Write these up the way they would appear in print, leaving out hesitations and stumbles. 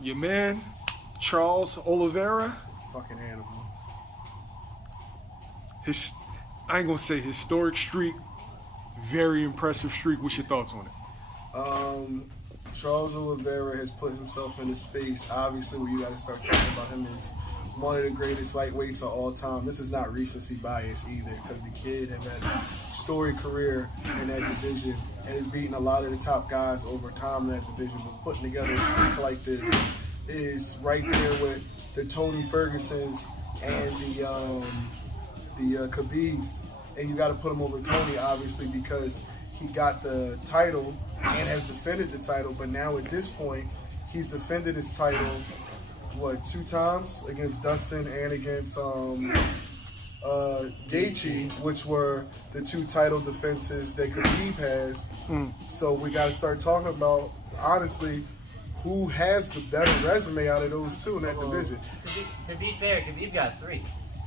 Your man, Charles Oliveira. Fucking animal. I ain't gonna say historic streak, very impressive streak. What's your thoughts on it? Charles Oliveira has put himself in a space, obviously, where you got to start talking about him as one of the greatest lightweights of all time. This is not recency bias either, because the kid has had a storied career in that division and has beaten a lot of the top guys over time in that division. But putting together a streak like this is right there with the Tony Fergusons and the Khabibs, and you got to put him over Tony, obviously, because he got the title and has defended the title. But now at this point, he's defended his title, 2 times against Dustin and against Gaethje, which were the 2 title defenses that Khabib has. So we got to start talking about, honestly, who has the better resume out of those 2 in that division. To be fair, Khabib got 3.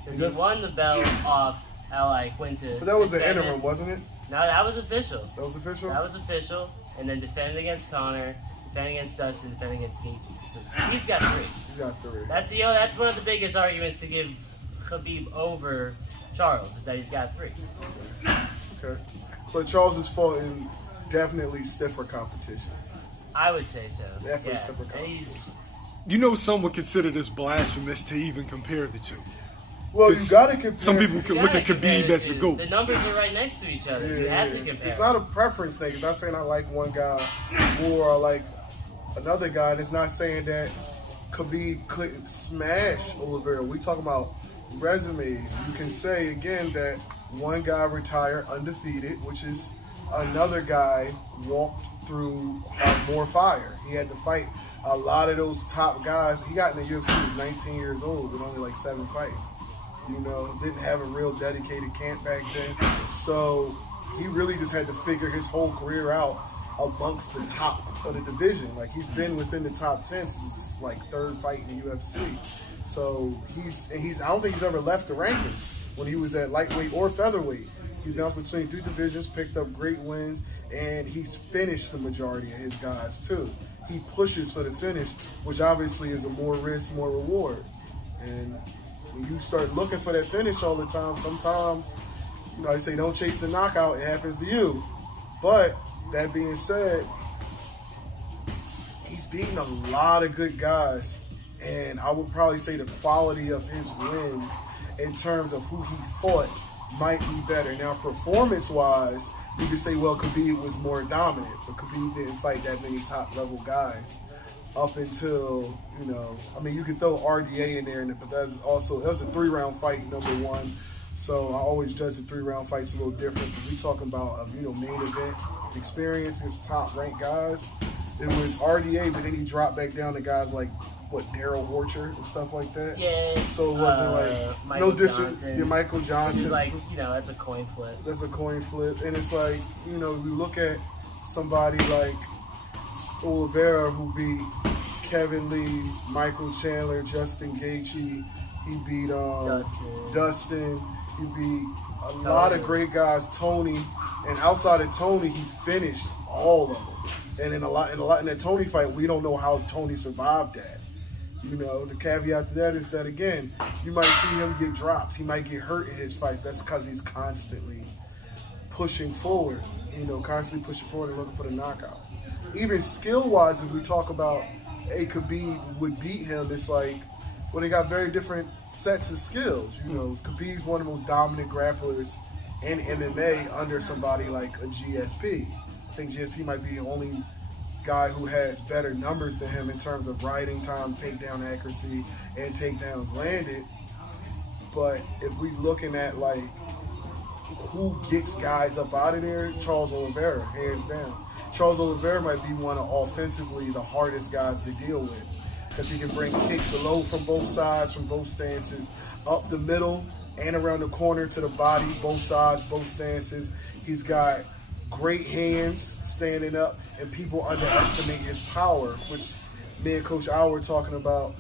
Because he won the belt off L.I. Quinta. But that was an interim, wasn't it? No, that was official. That was official? That was official. And then defended against Conor, defended against Dustin, defended against Gaethje. So Khabib's got 3. He's got 3. That's one of the biggest arguments to give Khabib over Charles, is that he's got 3. Okay. But Charles has fought in definitely stiffer competition. I would say so. Definitely yeah. stiffer And competition. Some would consider this blasphemous to even compare the 2. Well, you got to compare. Some people can look at Khabib as the GOAT. The numbers are right next to each other. Yeah, you have to compare. It's not a preference thing. It's not saying I like one guy more or like another guy. And it's not saying that Khabib couldn't smash Oliveira. We talking about resumes. You can say, again, that one guy retired undefeated, which is another guy walked through more fire. He had to fight a lot of those top guys. He got in the UFC, he was 19 years old with only like 7 fights. Didn't have a real dedicated camp back then. So he really just had to figure his whole career out amongst the top of the division. Like, he's been within the top 10 since his, like, 3rd fight in the UFC. So I don't think he's ever left the rankings when he was at lightweight or featherweight. He bounced between 3 divisions, picked up great wins, and he's finished the majority of his guys too. He pushes for the finish, which obviously is a more risk, more reward. And when you start looking for that finish all the time, sometimes, they say don't chase the knockout, it happens to you. But that being said, he's beaten a lot of good guys, and I would probably say the quality of his wins in terms of who he fought might be better. Now, performance-wise, you could say, well, Khabib was more dominant, but Khabib didn't fight that many top-level guys up until, you could throw RDA in there, but that was a 3-round fight, number 1. So I always judge the 3-round fights a little different. But we talking about, main event experience against top-ranked guys. It was RDA, but then he dropped back down to guys like, Daryl Orchard and stuff like that. Yeah. So it wasn't like Michael no disrespect. Yeah, Michael Johnson. Like, that's a coin flip. That's a coin flip, and it's like, we look at somebody like Oliveira who beat Kevin Lee, Michael Chandler, Justin Gaethje. He beat Dustin. He beat a lot of great guys. Tony, and outside of Tony, he finished all of them. And in that Tony fight, we don't know how Tony survived that. The caveat to that is that, again, you might see him get dropped. He might get hurt in his fight. That's because he's constantly pushing forward, constantly pushing forward and looking for the knockout. Even skill-wise, if we talk about, Khabib would beat him, it's like, well, they got very different sets of skills. Khabib's one of the most dominant grapplers in MMA under somebody like a GSP. I think GSP might be the only guy who has better numbers than him in terms of riding time, takedown accuracy, and takedowns landed. But if we looking at like who gets guys up out of there, Charles Oliveira, hands down. Charles Oliveira might be one of offensively the hardest guys to deal with, because he can bring kicks low from both sides, from both stances, up the middle and around the corner to the body, both sides, both stances. He's got great hands standing up, and people underestimate his power, which me and Coach Al were talking about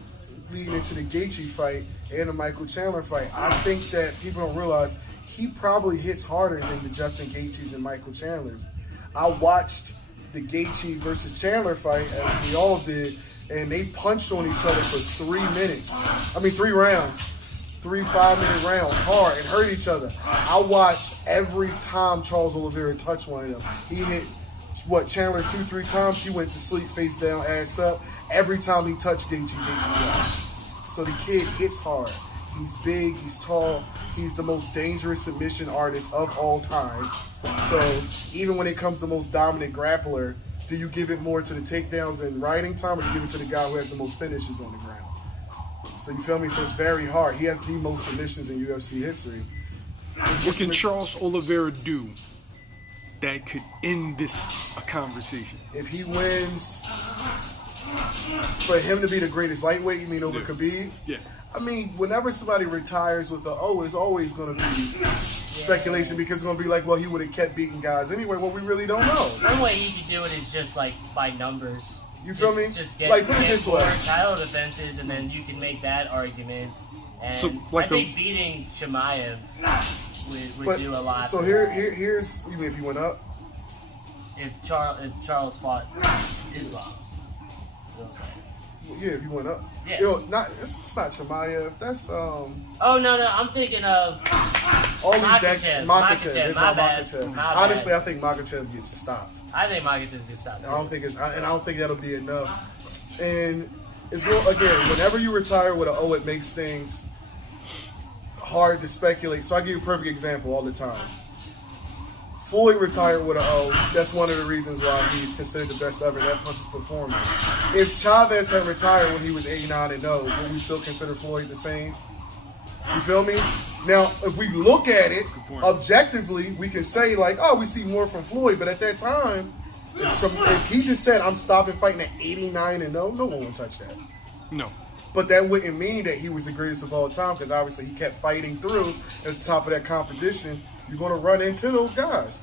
leading into the Gaethje fight and the Michael Chandler fight. I think that people don't realize he probably hits harder than the Justin Gaethjes and Michael Chandlers. I watched the Gaethje versus Chandler fight, as we all did, and they punched on each other for 3 minutes. 3 rounds. 3 5-minute rounds, hard, and hurt each other. I watched every time Charles Oliveira touched one of them. He hit, Chandler 2-3 times. He went to sleep, face down, ass up. Every time he touched Gaethje won. So the kid hits hard. He's big, he's tall, he's the most dangerous submission artist of all time. So even when it comes to the most dominant grappler, do you give it more to the takedowns and riding time, or do you give it to the guy who has the most finishes on the ground? So you feel me? So it's very hard. He has the most submissions in UFC history. What can Charles Oliveira do that could end this conversation? If he wins, for him to be the greatest lightweight, you mean over Khabib? Yeah. Whenever somebody retires with the it's always going to be speculation, because it's going to be like, well, he would have kept beating guys anyway. Well, we really don't know. One way you could do it is just like by numbers. You feel me? Just get, like, put it this way. title defenses, and then you can make that argument. And so, like, I think beating Chimaev would do a lot. So here's, you mean if he went up? If Charles fought Islam. Yeah, if you went up. Yeah. It's not Chimaev. That's Oh no, I'm thinking of all these Makachev. It's My not bad. Makachev. My Honestly, bad. I think Makachev gets stopped. I think Makachev gets stopped. I don't think that'll be enough. And it's again, whenever you retire with a it makes things hard to speculate. So I give you a perfect example all the time. Floyd retired with a That's one of the reasons why he's considered the best ever. That plus his performance. If Chavez had retired when he was 89-0, would we still consider Floyd the same? You feel me? Now, if we look at it objectively, we can say like, we see more from Floyd. But at that time, if he just said, I'm stopping fighting at 89-0, no one would touch that. No. But that wouldn't mean that he was the greatest of all time, because obviously he kept fighting through at the top of that competition. You're going to run into those guys.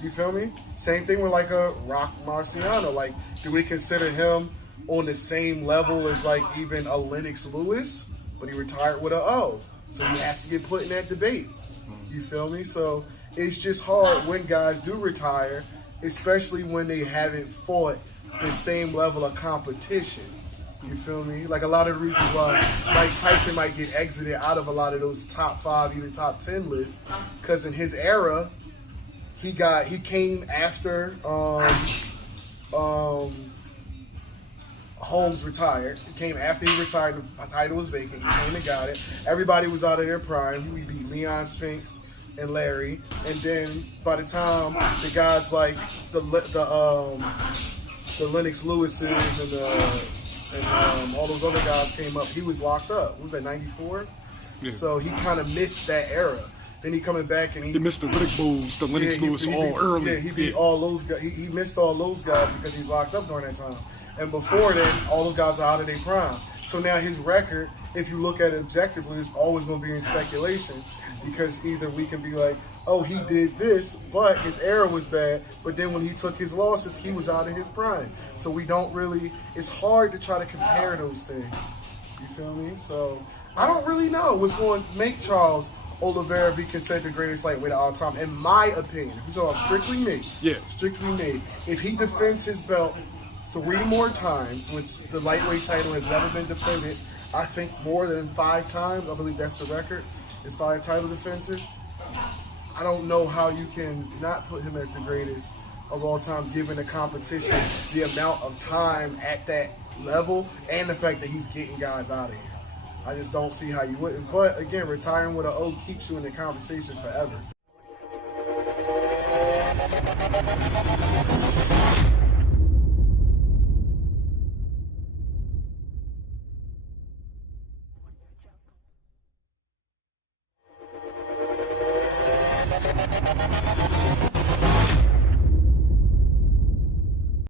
You feel me? Same thing with like a Rock Marciano. Like, do we consider him on the same level as like even a Lennox Lewis? But he retired with a so he has to get put in that debate. You feel me? So it's just hard when guys do retire, especially when they haven't fought the same level of competition. You feel me? Like a lot of the reasons why Mike Tyson might get exited out of a lot of those top 5, even top 10 lists, because in his era, he came after Holmes retired. He came after he retired. The title was vacant. He came and got it. Everybody was out of their prime. We beat Leon Spinks and Larry, and then by the time the guys like the Lennox Lewises and all those other guys came up, he was locked up. What was that, 94? Yeah. So he kind of missed that era. Then he coming back and he missed the Riddick Bulls, the Lennox Lewis early. Yeah, he beat all those guys. He missed all those guys because he's locked up during that time. And before then, all those guys are out of their prime. So now his record, if you look at it objectively, is always going to be in speculation, because either we can be like, he did this, but his era was bad, but then when he took his losses, he was out of his prime. So we don't really, it's hard to try to compare those things. You feel me? So I don't really know what's going to make Charles Oliveira be considered the greatest lightweight of all time, in my opinion. If you're talking strictly me, strictly me, if he defends his belt 3 more times, which the lightweight title has never been defended, I think more than 5 times, I believe that's the record, is 5 title defenses. I don't know how you can not put him as the greatest of all time, given the competition, the amount of time at that level, and the fact that he's getting guys out of here. I just don't see how you wouldn't. But again, retiring with an keeps you in the conversation forever.